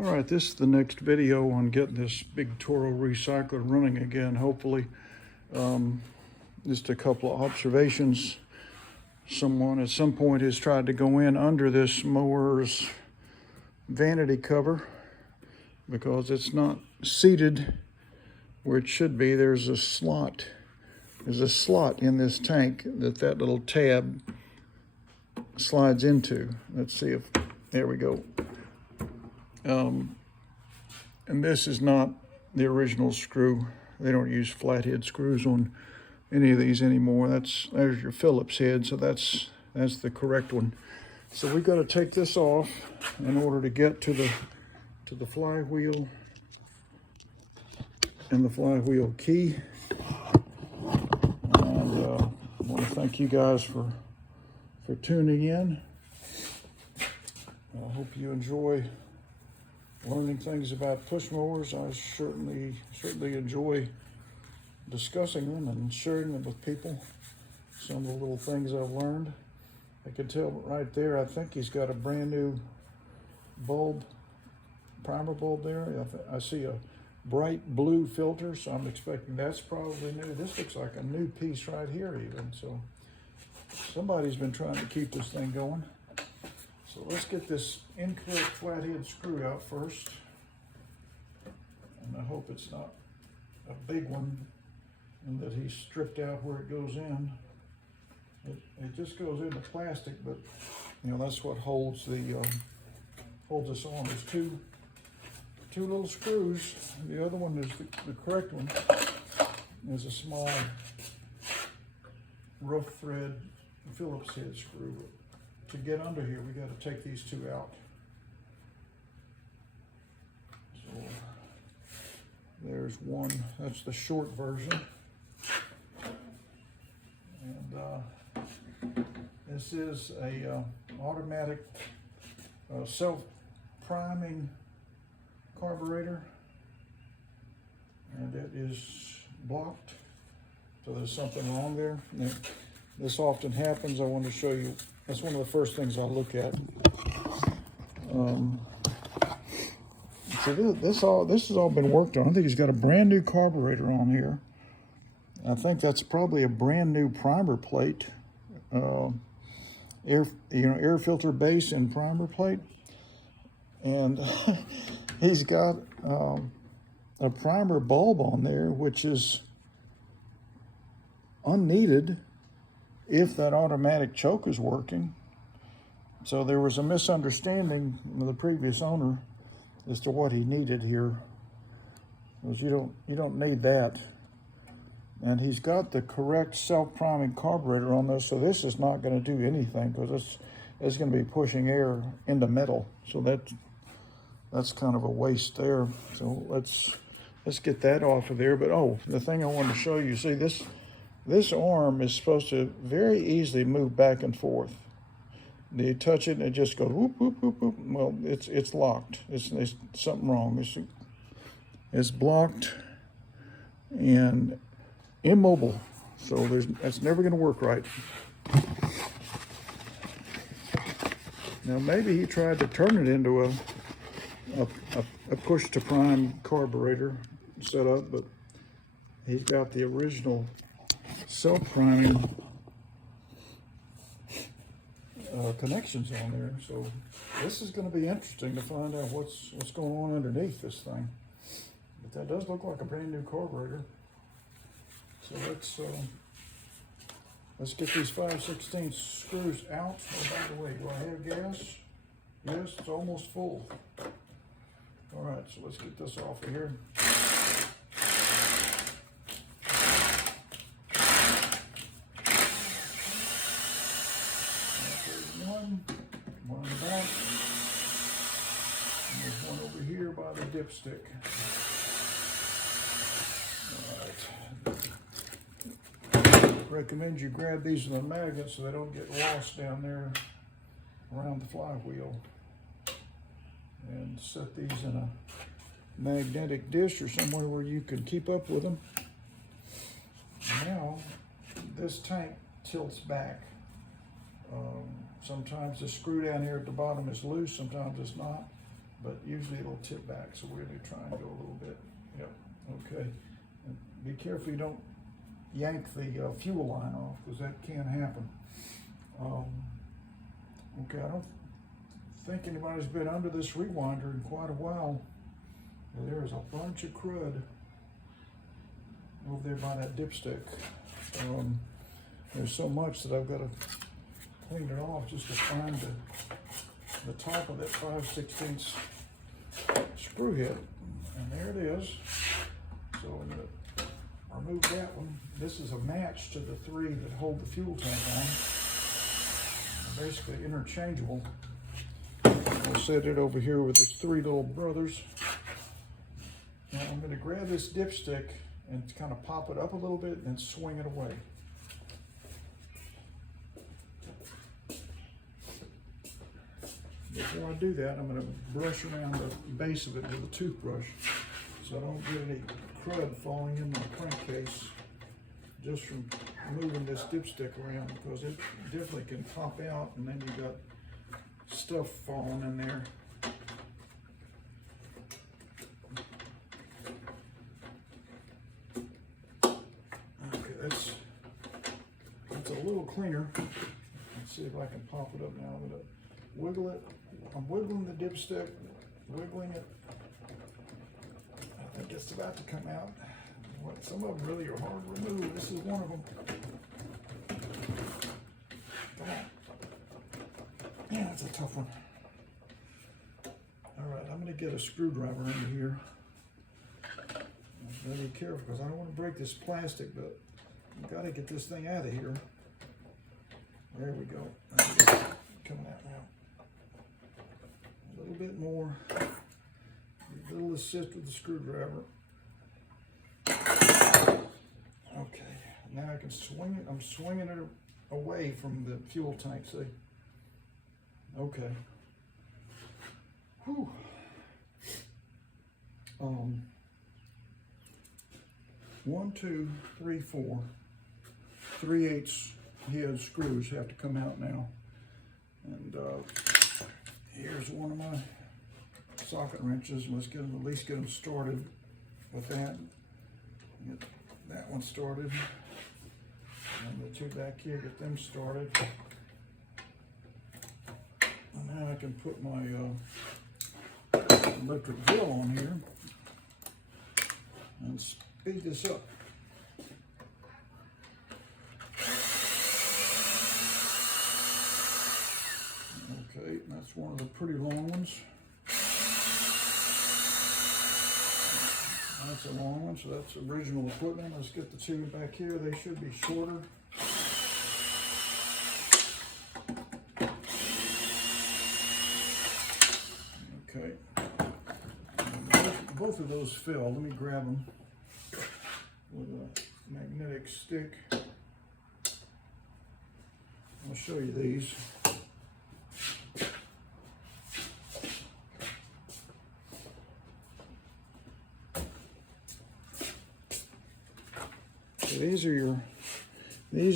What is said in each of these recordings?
All right, this is the next video on getting this big Toro recycler running again, hopefully. Just a couple of observations. Someone at some point has tried to go in under this mower's vanity cover because it's not seated where it should be. There's a slot. There's a slot in this tank that little tab slides into. Let's see if, there we go. And this is not the original screw. They don't use flathead screws on any of these anymore. There's your Phillips head, so that's the correct one. So we've got to take this off in order to get to the flywheel and the flywheel key. And I want to thank you guys for tuning in. I hope you enjoy learning things about push mowers. I certainly enjoy discussing them and sharing them with people. Some of the little things I've learned. I can tell right there, I think he's got a brand new bulb, primer bulb there. I see a bright blue filter, so I'm expecting that's probably new. This looks like a new piece right here even, so somebody's been trying to keep this thing going. So let's get this incorrect flathead screw out first. And I hope it's not a big one and that he stripped out where it goes in. It just goes into plastic, but you know, that's what holds holds us on. There's two little screws. The other one is the correct one. There's a small rough thread Phillips head screw. To get under here, we got to take these two out. So there's one. That's the short version. And this is a automatic self-priming carburetor, and it is blocked. So there's something wrong there. Now, this often happens. I want to show you. That's one of the first things I look at. So this has all been worked on. I think he's got a brand new carburetor on here. I think that's probably a brand new primer plate, air filter base and primer plate, and he's got a primer bulb on there, which is unneeded if that automatic choke is working. So there was a misunderstanding with the previous owner as to what he needed here. Because you don't need that. And he's got the correct self-priming carburetor on this, so this is not going to do anything because it's going to be pushing air into metal. So that's kind of a waste there. So let's get that off of there. But oh, the thing I wanted to show you, see this arm is supposed to very easily move back and forth. You touch it and it just goes whoop, whoop, whoop, whoop. Well, it's locked. It's something wrong. It's blocked and immobile. So that's never going to work right. Now maybe he tried to turn it into a push to prime carburetor setup, but he's got the original self-priming connections on there. So this is going to be interesting to find out what's going on underneath this thing. But that does look like a brand new carburetor. So let's get these 5/16 screws out. Oh, by the way, do I have gas? Yes, it's almost full. All right, so let's get this off of here. One in the back, and there's one over here by the dipstick. All right. Recommend you grab these with a magnet so they don't get lost down there around the flywheel. And set these in a magnetic dish or somewhere where you can keep up with them. Now, this tank tilts back. Sometimes the screw down here at the bottom is loose, sometimes it's not. but usually it'll tip back, so we're gonna try and go a little bit. Yep, okay. And be careful you don't yank the fuel line off, because that can happen. Okay, I don't think anybody's been under this rewinder in quite a while. There's a bunch of crud over there by that dipstick. There's so much that I've got to clean it off just to find the top of that 5/16 screw head. And there it is. So I'm going to remove that one. This is a match to the 3 that hold the fuel tank on. They're basically interchangeable. I'll set it over here with its 3 little brothers. Now I'm going to grab this dipstick and kind of pop it up a little bit and then swing it away. Before I do that, I'm going to brush around the base of it with a toothbrush so I don't get any crud falling in my crankcase just from moving this dipstick around, because it definitely can pop out and then you got stuff falling in there. Okay, that's a little cleaner. Let's see if I can pop it up now. I'm gonna wiggle it. I'm wiggling the dipstick, wiggling it. I think it's about to come out. Some of them really are hard to remove. This is one of them. Come on. Yeah, that's a tough one. All right, I'm gonna get a screwdriver under here. I'm gonna be careful because I don't want to break this plastic, but you gotta get this thing out of here. There we go. Coming out now. A little bit more. A little assist with the screwdriver. Okay, now I can swing it. I'm swinging it away from the fuel tank, see? Okay. Whew. 1, 2, 3, 4. 3/8 head screws have to come out now. And here's one of my socket wrenches. Let's get them, at least get them started with that. Get that one started. And the 2 back here, get them started. And now I can put my electric drill on here and speed this up. Okay, that's one of the pretty long ones. That's a long one, so that's original equipment. Let's get the 2 back here. They should be shorter. Okay. Both of those fill. Let me grab them with a magnetic stick. I'll show you these. So these are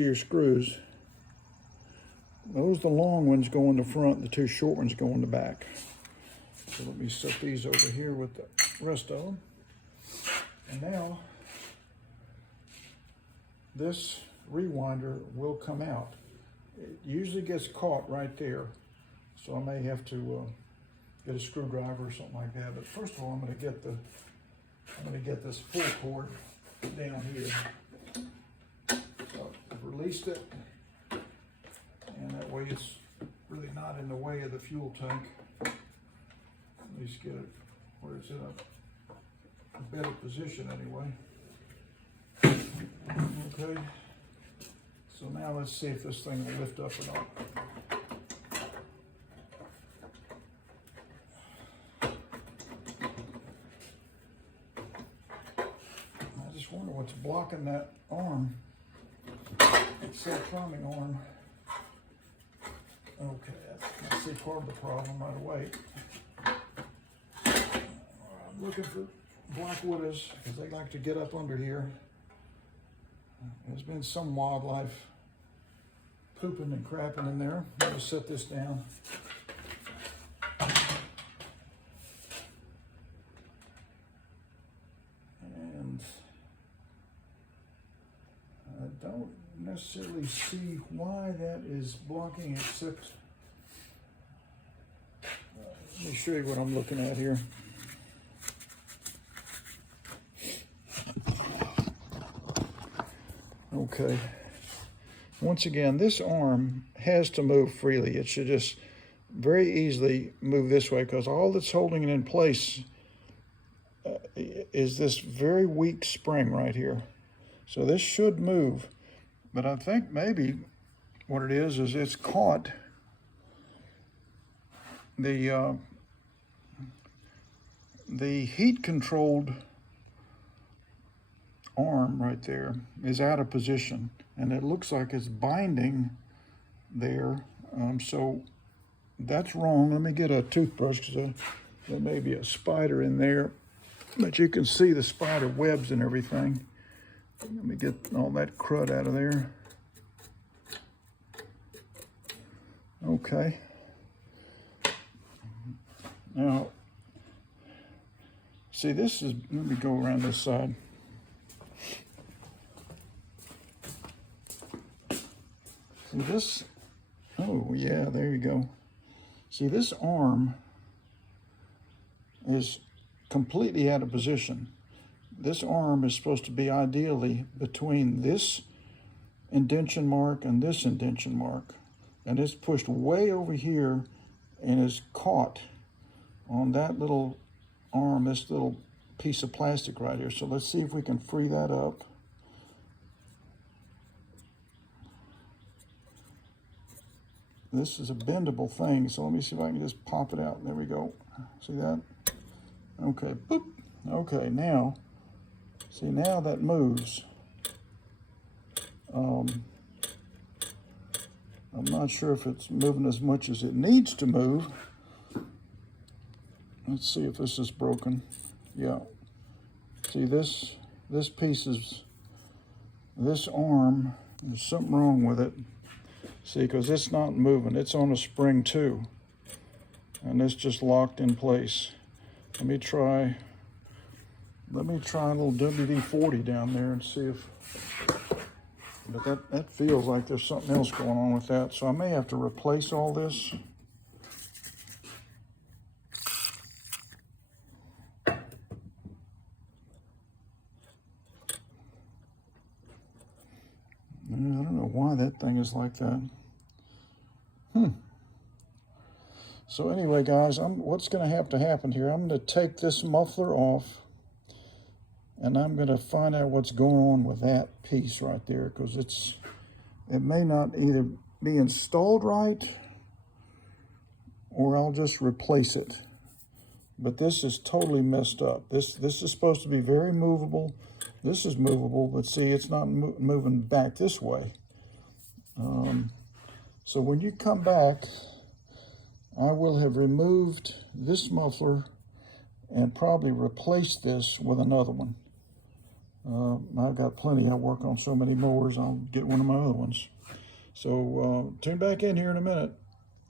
your screws. Those are the long ones go in the front, the 2 short ones go in the back. So let me set these over here with the rest of them. And now this rewinder will come out. It usually gets caught right there, so I may have to get a screwdriver or something like that. But first of all, I'm going to get this pull cord down here. So I've released it, and that way it's really not in the way of the fuel tank. At least get it where it's in a better position anyway. Okay, so now let's see if this thing will lift up or not. I just wonder what's blocking that arm. It's self-priming arm. Okay, I see part of the problem right away. I'm looking for black widows because they like to get up under here. There's been some wildlife pooping and crapping in there. I'm going to set this down. necessarily see why that is blocking, except let me show you what I'm looking at here. Okay. Once again, this arm has to move freely. It should just very easily move this way, because all that's holding it in place is this very weak spring right here. So this should move, but I think maybe what it is it's caught the heat-controlled arm right there is out of position, and it looks like it's binding there. So that's wrong. Let me get a toothbrush, because there may be a spider in there, but you can see the spider webs and everything. Let me get all that crud out of there. Okay. Now, see, this is, let me go around this side. See this, oh yeah, there you go. See, this arm is completely out of position. This arm is supposed to be ideally between this indentation mark and this indentation mark. And it's pushed way over here and is caught on that little arm, this little piece of plastic right here. So let's see if we can free that up. This is a bendable thing, so let me see if I can just pop it out. There we go. See that? Okay, boop. Okay, now, see, now that moves. I'm not sure if it's moving as much as it needs to move. Let's see if this is broken. Yeah. See, this piece is, this arm, there's something wrong with it. See, because it's not moving. It's on a spring too. And it's just locked in place. Let me try a little WD-40 down there and see if, but that feels like there's something else going on with that. So I may have to replace all this. I don't know why that thing is like that. So anyway, guys, what's going to happen here, I'm going to take this muffler off, and I'm going to find out what's going on with that piece right there, because it may not either be installed right, or I'll just replace it. But this is totally messed up. This is supposed to be very movable. This is movable, but see, it's not moving back this way. So when you come back, I will have removed this muffler and probably replaced this with another one. I've got plenty. I work on so many mowers, I'll get one of my other ones. So tune back in here in a minute.